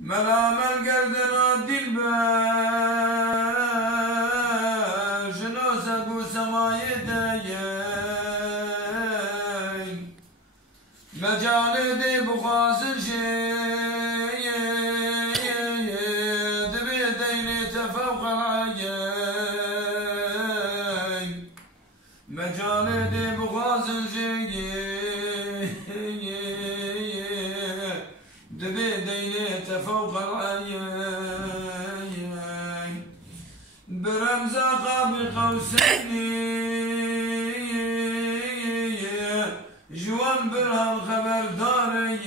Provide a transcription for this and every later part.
ملام القردن الدلبر جنوس ابو سماي داين مجال دي بخاز شي دبي ديني تفوق العين مجال دي بخاز شي دبي ديني تفوق العين برمز قاب قوسين جوان برها الخبر داري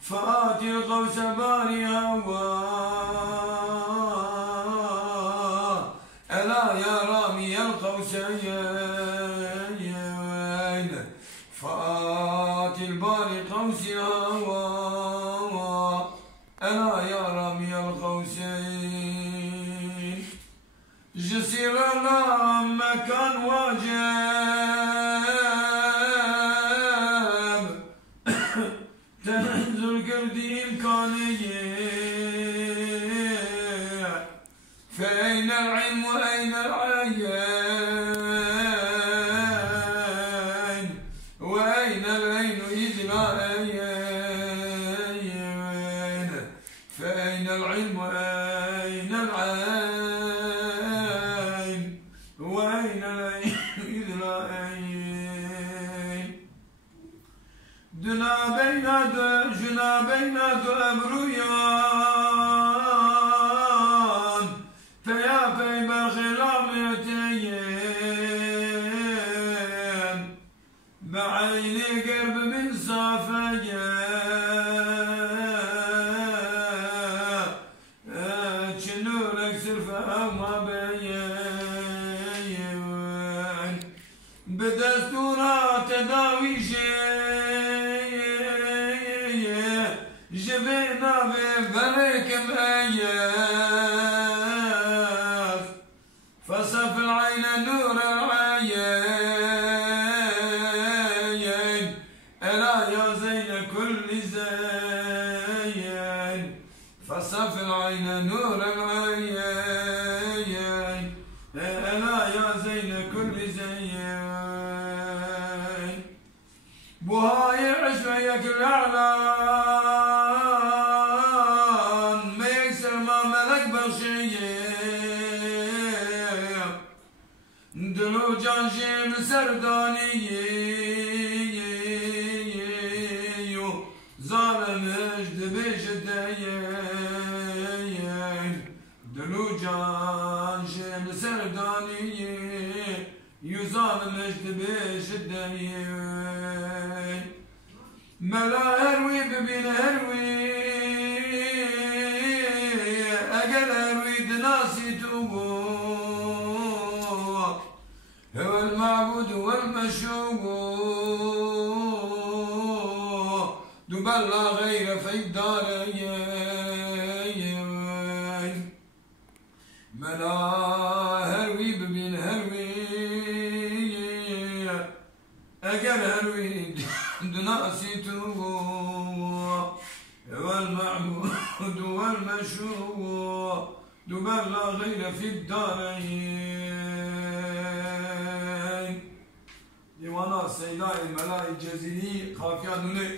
فآتي القوس باري هوا ألا يا رامي القوسين فآتي الباري قوسي هوا ألا يا رامي القوسين جسير الله مكان واجب تنزل قردي إمكانية فأين العلم وأين العين وأين العين إذ لا عين فأين العلم وأين العين وأين العين إذ لا عين دنا بين جنا بين أبرويان فيا في بخلامتين بعيني قرب من صافية شنورك سرفة وما بين بدستورات تداوي جبنا بفريق مأيف فصف العين نور العين ألا يا زين كل زين فصف العين نور العين ألا يا زين كل زين بهاي عشويك الإعلان ما يكسر ما ملك بشيء دلو جانشين سرداني ظالم اجد بجدين دلو جانشين سرداني يظالم اجد بجدين ملا هروي ببين هروي أقل هروي دناسي توبو هو المعبود والمشهور دبلا غير في الدارين ملا هروي ببين هروي أقل هروي دناسيته والمعبود والمشهور دبلا غير في الدارين ديوانا سيداء الملاء الجزيري قافية نوني